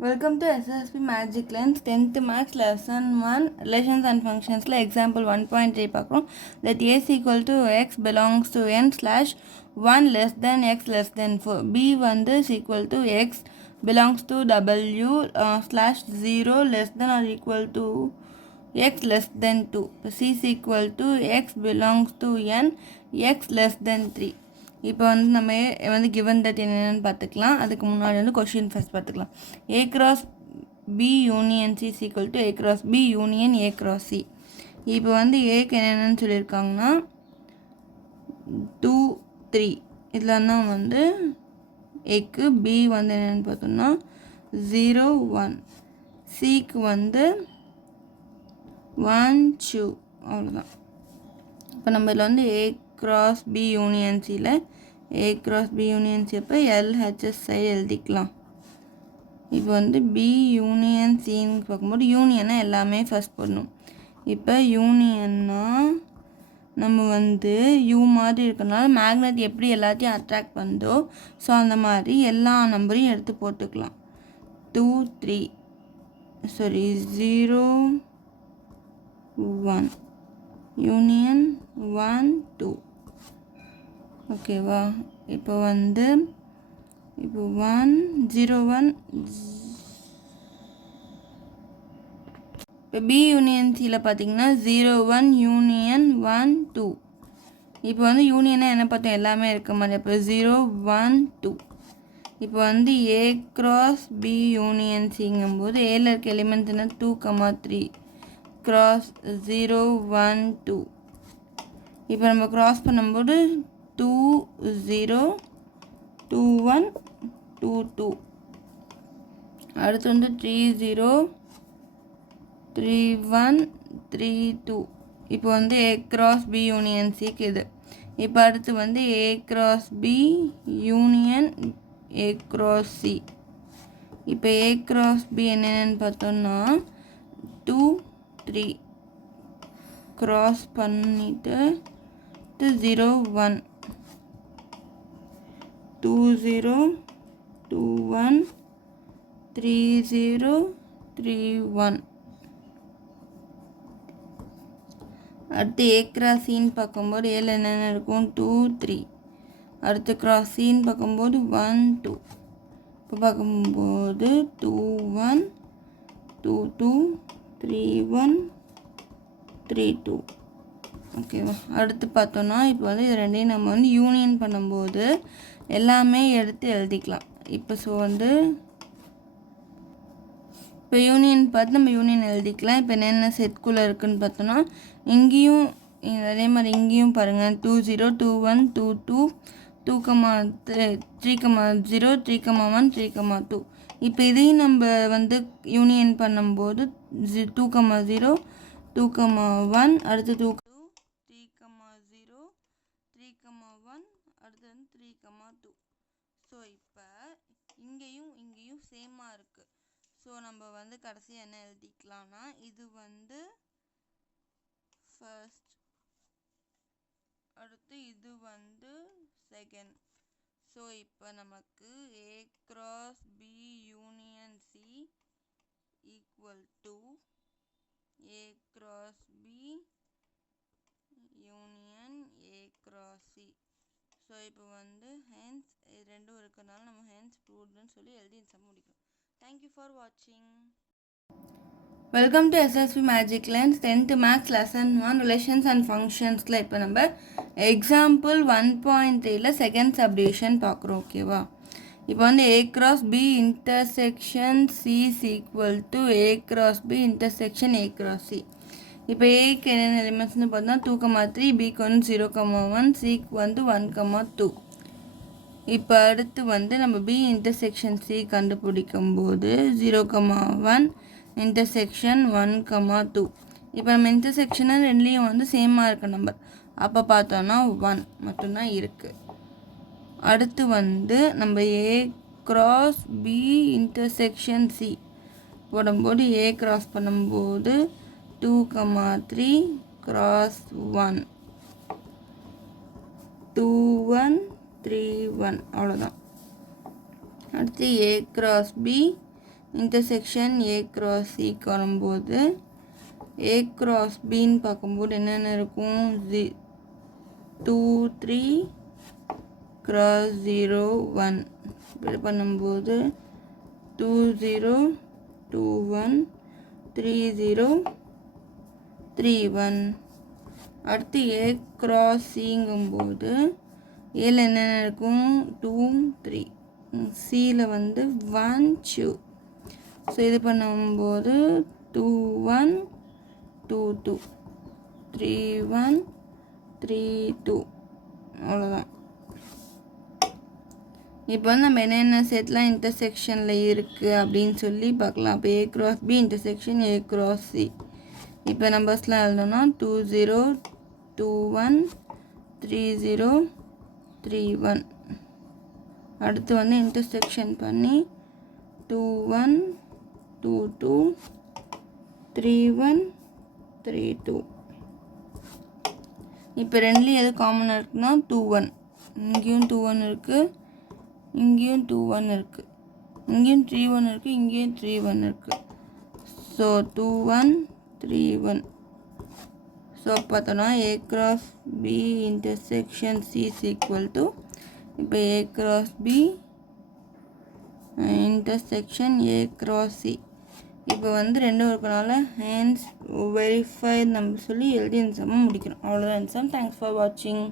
Welcome to SSP Magic Lens 10th Max Lesson 1 Relations and Functions example 1.3 பார்க்குறோம். Let A is equal to X belongs to N slash 1 less than X less than 4. B வந்து is equal to X belongs to W slash 0 less than or equal to X less than 2. C is equal to X belongs to N X less than 3. இப்போ வந்து நம்ம வந்து given that என்னென்னு பார்த்துக்கலாம். அதுக்கு முன்னாடி வந்து கொஷின் ஃபஸ்ட் பார்த்துக்கலாம். A cross B union C is equal to A cross B union A cross C. இப்போ வந்து ஏக்கு என்னென்னு சொல்லியிருக்காங்கன்னா 2 3 இதில் தான் வந்து ஏக்கு. B வந்து என்னென்னு பார்த்தோம்னா 0 1. சிக்கு வந்து 1 2. அவ்வளோதான். இப்போ நம்ம இதில் வந்து A cross B யூனியன் சியில் A cross B union C அப்போ LHS சைடு எழுதிக்கலாம். இப்போ வந்து B யூனியன் சின்னு பார்க்கும்போது யூனியன்னா எல்லாமே ஃபஸ்ட் பண்ணணும். இப்போ யூனியன்னா நம்ம வந்து யூ மாதிரி இருக்கிறனால மேக்னெட் எப்படி எல்லாத்தையும் அட்ராக்ட் பண்ணுதோ ஸோ அந்த மாதிரி எல்லா நம்பரையும் எடுத்து போட்டுக்கலாம். 2 3 சாரி 0 1 யூனியன் 1 2. ஓகேவா? இப்போ வந்து இப்போ 1 0 1. இப்போ பி யூனியன் சியில் பார்த்தீங்கன்னா 0 1 யூனியன் 1 2. இப்போ வந்து யூனியனாக என்ன பார்த்தோம், எல்லாமே இருக்க மாதிரி. அப்போ 0 1 2. இப்போ வந்து ஏ கிராஸ் பி யூனியன் சிங்கும்போது ஏல இருக்க எலிமெண்ட்ஸ் என்ன 2 3 கிராஸ் 0 1 2. இப்போ நம்ம கிராஸ் பண்ணும்போது 2 0 2 1 2 2. அடுத்து வந்து 3 0 3 1 3 2. இப்போ வந்து ஏ கிராஸ் பி யூனியன் சிக்கு இது. இப்போ அடுத்து வந்து A cross B union A cross C. இப்போ ஏ கிராஸ் பி என்னென்னு பார்த்தோம்னா 2 3 கிராஸ் பண்ணிவிட்டு 0 1 2 0 2 1 3 0 3 1. அடுத்து ஏ கிராஸ் சின்னு பார்க்கும்போது ஏல என்னென்ன இருக்கும் 2 3. அடுத்து கிராஸ் சின்னு பார்க்கும்போது 1 2. இப்போ பார்க்கும்போது 2 1 2 2 3 1 3 2. ஓகேவா? அடுத்து பார்த்தோன்னா இப்போ வந்து இது ரெண்டையும் நம்ம வந்து யூனியன் பண்ணும்போது எல்லாமே எடுத்து எழுதிக்கலாம். இப்போ ஸோ வந்து இப்போ யூனியன் பார்த்து நம்ம யூனியன் எழுதிக்கலாம். இப்போ என்னென்ன செட்குள்ளே இருக்குதுன்னு பார்த்தோன்னா இங்கேயும் அதே மாதிரி இங்கேயும் பாருங்கள் 2 0 2 1 2 2 2 3 0 3 1 3 2. இப்போ இதையும் நம்ம வந்து யூனியன் பண்ணும்போது 2 0 2 1 அடுத்து 2 3 0 3 1 அடுத்து வந்து 3 2. ஸோ இப்போ இங்கேயும் சேமாக இருக்குது. ஸோ நம்ம வந்து கடைசியாக என்ன எழுதிக்கலாம்னா இது வந்து ஃபர்ஸ்ட், அடுத்து இது வந்து செகண்ட். ஸோ இப்போ நமக்கு A cross B union C equal to A cross B union A cross C. So இப்போ வந்து ஹென்ஸ் இது ரெண்டும் இருக்கிறதுனால நம்ம ஹென்ஸ் ப்ரூவ்டுன்னு சொல்லி எழுதி முடிக்கிறோம். தேங்க்யூ ஃபார் வாட்சிங். Welcome to SSP Magic Lens 10th Max Lesson 1 Relations and Functionsல இப்போ நம்ம எக்ஸாம்பிள் 1.3ல செகண்ட் சப்டிவிஷன் பார்க்குறோம். ஓகேவா? இப்போ வந்து A cross B intersection C is equal to A cross B intersection A cross C. இப்போ ஏக்கு என்னென்ன எலிமெண்ட்ஸ்னு பார்த்தா 2 3, பிக்கு வந்து 0 1, சிக்கு வந்து 1 2. இப்போ அடுத்து வந்து நம்ம பி இன்டர்செக்ஷன் சி கண்டுபிடிக்கும் போது 0 1 இன்டர்செக்ஷன் 1 2. இப்போ நம்ம இன்டர்செக்ஷனை ரெண்டுலேயும் வந்து சேமாக இருக்க நம்பர். அப்போ பார்த்தோன்னா 1 மட்டும்தான் இருக்குது. அடுத்து வந்து நம்ம A cross B intersection C போடும்போது ஏ கிராஸ் பண்ணும்போது 2 3 கிராஸ் 1 2 1 3 1. அவ்வளோதான். அடுத்து A cross B intersection A cross சிக்கு வரும்போது ஏ கிராஸ் பின்னு பார்க்கும்போது என்னென்ன இருக்கும் 2 3 கிராஸ் 0 1 இப்படி பண்ணும்போது 2 0 2 1 3 0 3 1. அடுத்து ஏ கிராஸ் சிங்கும்போது ஏல என்னென்ன இருக்கும் 2 3 சியில் வந்து 1 2. ஸோ இது பண்ணும்போது 2 1 2 2 3 1 3 2 அவ்வளோதான். இப்போ வந்து நம்ம என்னென்ன செட்லாம் இன்டர்செக்ஷனில் இருக்குது அப்படின்னு சொல்லி பார்க்கலாம். அப்போ A cross B intersection A cross C. இப்போ நம்பர்ஸ்லாம் எழுதணும்னா 2 0 2 1 3 0 3 1. அடுத்து வந்து இன்டர்செக்ஷன் பண்ணி 2 1 2 2 3 1 3 2. இப்போ ரெண்டுலேயும் எது காமனாக இருக்குன்னா 2 1. இங்கேயும் 2 1 இருக்குது, இங்கேயும் 2 1 இருக்குது, இங்கேயும் 3 1 இருக்குது, இங்கேயும் 3 1 இருக்குது. ஸோ 2 1 3 1. ஸோ பார்த்தோன்னா A cross B intersection C is equal to இப்போ A cross B intersection A cross C. இப்போ வந்து ரெண்டும் இருக்கனால ஹேண்ட்ஸ் வெரிஃபை நம்ம சொல்லி எழுதி இந்த சம்ம முடிக்கணும். அவ்வளோதான் இந்த சம். தேங்க்ஸ் ஃபார் வாட்சிங்.